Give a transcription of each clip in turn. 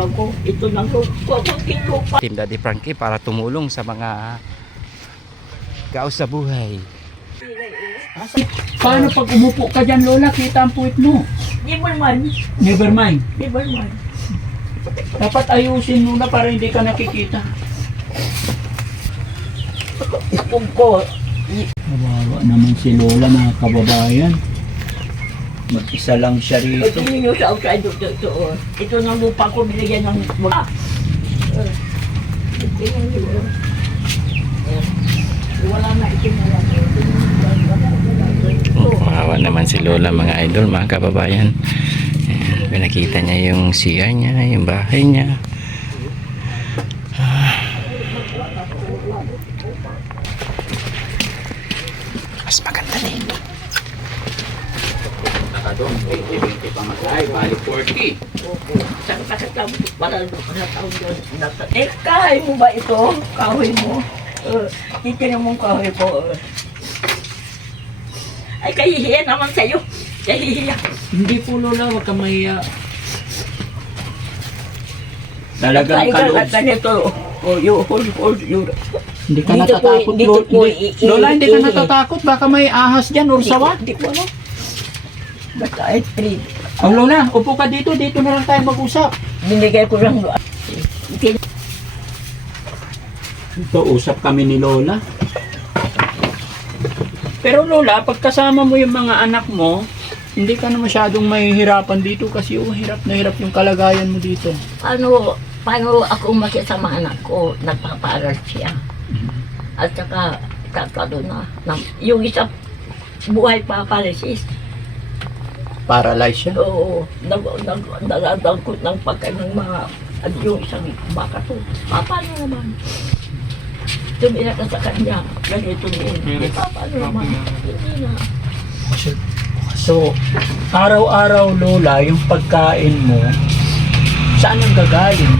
lang ko. Ito lang ko. Kunting lupa. Team Daddy Frankie para tumulong sa mga gaos sa buhay. Paano pag umupo ka dyan, Lola, kita ang puwit mo? Never mind. Never mind. Never mind. Dapat ayusin muna para hindi ka nakikita. Itong ko. Kawawa naman si Lola, mga kababayan. Mag-isa lang siya Ito rito. ninyo sa outside ito. Ito ng lupa ko binigyan ng mga. Wala na itinala. Kawawa naman si Lola, mga idol, mga kababayan. Ayan, pinakita niya yung CR niya, yung bahay niya. Mas maganda din. Nakadong, 20 pa matay, bali 40. Saan ka sa taon? Wala na taon doon. Kahoy mo ba ito? Kahoy mo? Titignan mong kahoy ko. Ay, kahihiya naman sa'yo. Kahihiya. Hindi po, Lola, wag ka mahiya. Talagang kaloob. Ganito. Hold. Hindi ka Dito natatakot, dito Lola, hindi ka natatakot. Baka may ahas dyan or sawa. Hindi ko alam. Basta ay free. Oh, Lola, upo ka dito. Dito na lang tayo mag-usap. Binigay ko lang. Ito, usap kami ni Lola. Pero Lola, pagkasama mo yung mga anak mo, hindi ka na masyadong mahihirapan dito kasi hirap na hirap yung kalagayan mo dito. Paano ako umakyat sa mga anak ko? Nagpapaaral siya. At saka, kakado na. Yung isa, buhay pa paralysis. Paralyze siya? Oo, nagdagkot ng pagkain ng mga, at yung isang baka to, paano naman? Tumira ka sa kanya, ganito din. Paano naman? Hindi na. So, araw-araw Lola, yung pagkain mo, saan ang gagaling?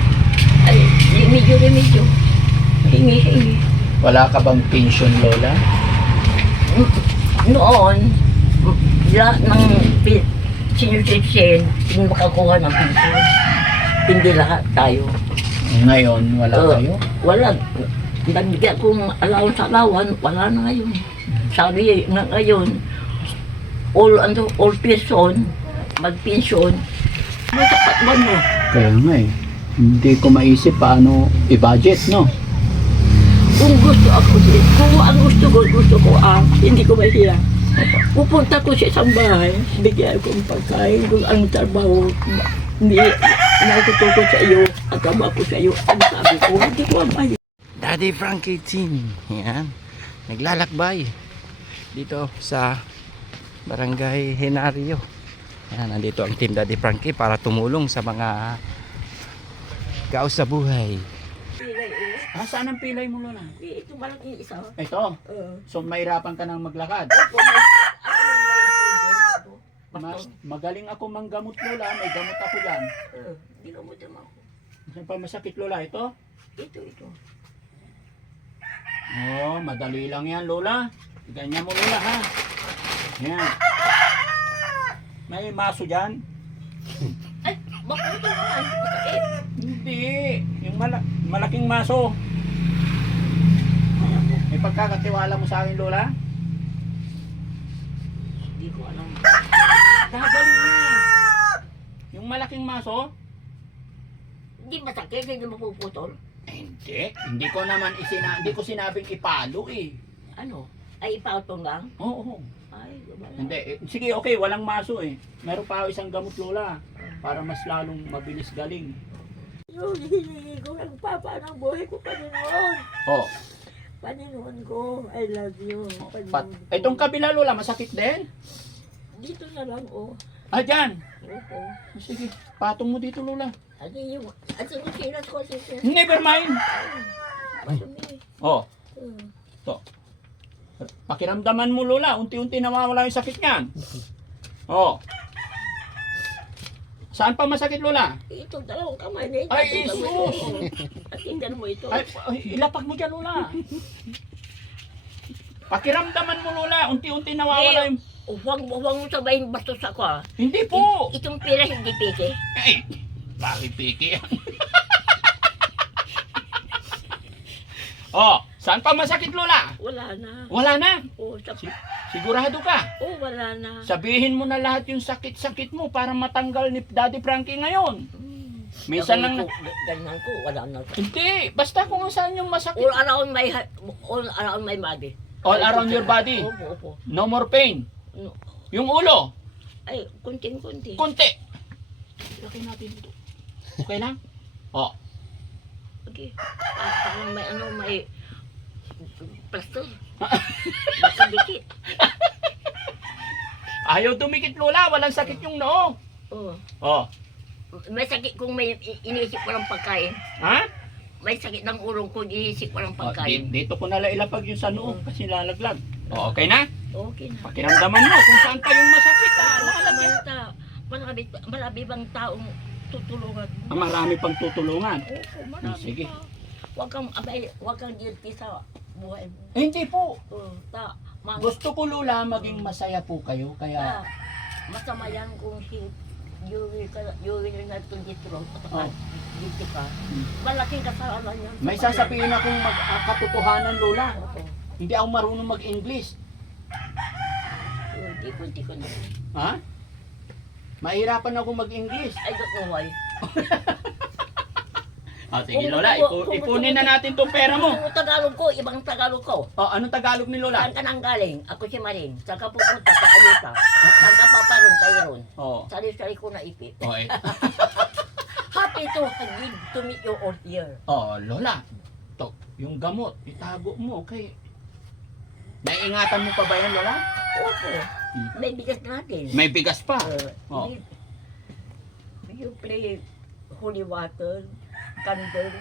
Ay, remedyo. Hingi. Wala ka bang pension, Lola? Noon, lahat ng senior citizen, yung makakuha ng pension. Hindi lahat tayo. Ngayon, wala kayo? Wala. Nagbigay akong allowance sa alawan, wala na ngayon. Sabi na ngayon, all person, mag-pension, masapat ba mo? Kaya nga eh. Hindi ko maisip paano i-budget, no? Kung gusto ako, kung ang gusto ko, hindi ko mahira. Pupunta ko sa isang bahay, bigyan ko ng pagkain, kung ang trabaho, hindi nakutukot sa iyo, at trabaho ko sa iyo, ang sabi ko, hindi ko ang Daddy Frankie team. Yan. Naglalakbay dito sa Barangay Henario. Yan, nandito ang team Daddy Frankie para tumulong sa mga gaos sa buhay. Saan ang pilay mo, Lola? Ito malaking isa. Ito. So, mahirapan ka nang maglakad. Magaling ako manggamot, Lola. May gamot ako dyan. Ginamutin mo ako. Saan pa masakit, Lola? Ito? Ito. Oh, madali lang yan, Lola. Ganyan mo, Lola, ha? Yan. May maso dyan? Ay, bakit ito naman? Masakit. Hindi. Yung malaking maso. May pagkakatiwala mo sa akin, Lola? Hindi ko alam. Gagaling na. Yung malaking maso? Hindi masakit, hindi mapuputol. Hindi. Hindi ko sinabing ipalo eh. Ano? Ay, ipatong lang? Oo. Ay, wala. Hindi. Sige, okay. Walang maso eh. Meron pa ako isang gamot, Lola. Para mas lalong mabilis galing. Yung hinihingi ko ng papa ng buhay ko, Panginoon. Oh. Panginoon ko, I love you. Panginoon ko. Itong kabila, Lola, masakit din? Dito na lang, oh. Ah, dyan. Oo. Sige, patong mo dito, Lola. Ano yung, at yung sinas ko, sinas. Never mind. Masumi. Oh, to. Pakiramdaman mo, Lola. Unti-unti nawawala yung sakit niyan. Oh. Saan pa masakit, Lola? Itong dalawang kamay na ito. Ay, Jesus! At tingnan mo ito. Ay, ilapag mo dyan, Lola. Pakiramdaman mo, Lola. Unti-unti nawawala yung... Huwag mo sabayin bastos ako, ah. Hindi po. Itong pila hindi piki. Ay, Paki-piki yan. Oh, saan pa masakit, Lola? Wala na. Wala na. Oo, Sigurado ka? wala na. Sabihin mo na lahat yung sakit-sakit mo para matanggal ni Daddy Frankie ngayon. Minsan lang... Ganyan ko, wala na. Hindi, basta kung saan yung masakit. All around my body. All around your body. Opo. No more pain. No. Yung ulo, Ay, kunting-kunti. konti. Laki natin ito. Okay na? Oh, Okay. Parang may plaster. Basta dikit. ayaw dumikit, Lola. Walang sakit yung noo. Oo. Oh, May sakit kung may iniisip ko ng pagkain. ha? May sakit ng urong ko, iniisip ko ng Oh, pagkain. dito ko na ilapag yung sa noo kasi lalaglag. Oh, okay na? Okay na. Pakiramdaman mo kung saan pa yung masakit. Marami bang taong tutulungan mo? Marami pang tutulungan. Opo, marami Sige. pa. Huwag kang guilty sa buhay mo. Hindi po. Gusto Gusto ko, Lola, maging masaya po kayo. Kaya, masama yan kung you will not to destroy Oh. guilty ka. Malaking kasalanan yan. may sasabihin akong katotohanan, Lola. Opo. Hindi ako marunong mag-English. Hindi ko na. Ha? Mahirapan ako mag-English. I don't know why. Sige, Kung Lola. gusto mo- kung Ipunin gusto na mo- natin tong pera mo. Kung Tagalog ko, ibang Tagalog ko. Anong Tagalog ni Lola? Saan ka nang galing? Ako si Maring. Saan ka pupunta? Sa Anita. Saan ka paparong kayron? Oh. Sali-sali ko na ipit. Oh, eh. Happy to meet you all here. Oh, Lola. To, yung gamot, itago mo, okay? Naiingatan mo pa ba yan, Lola? Opo. May bigas natin. May bigas pa. Oh. You play holy water, candle,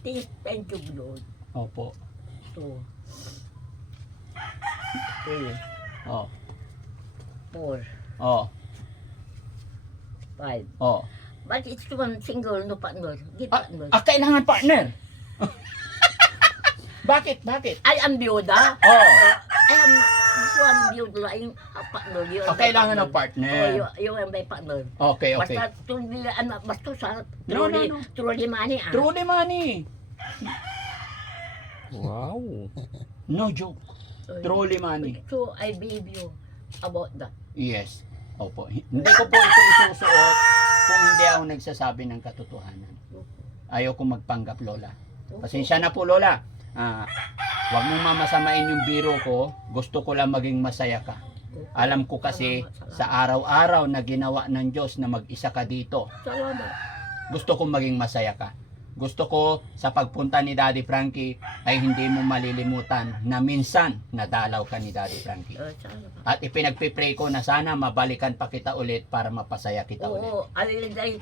taste, thank you, Lord. Opo. 2, 3, Oh. 4, Oh. 5. Oh. But it's one single, no partner. Give partner. Kailangan partner. Bakit? Bakit? I am byuda. Oh. I am this one byuda. I'm a partner. You are my Kailangan ng partner. Oh, you are my partner. Okay, okay. Basta basta sa No, truly, no. truly money. Truly money. Wow. No joke. Truly money. So I believe you about that. Yes. Opo. Hindi ko po ito isusuot kung hindi ako nagsasabi ng katotohanan. Ayaw ko magpanggap, Lola. Pasensya na po, Lola. Huwag mong mamasamain yung biro ko. Gusto ko lang maging masaya ka. Alam ko kasi sa araw-araw na ginawa ng Diyos na mag-isa ka dito, Salamat. gusto kong maging masaya ka. Gusto ko sa pagpunta ni Daddy Frankie ay hindi mo malilimutan na minsan nadalaw ka ni Daddy Frankie. Salamat. At ipinagpipray ko na sana mabalikan pa kita ulit para mapasaya kita ulit. Oo, alilagay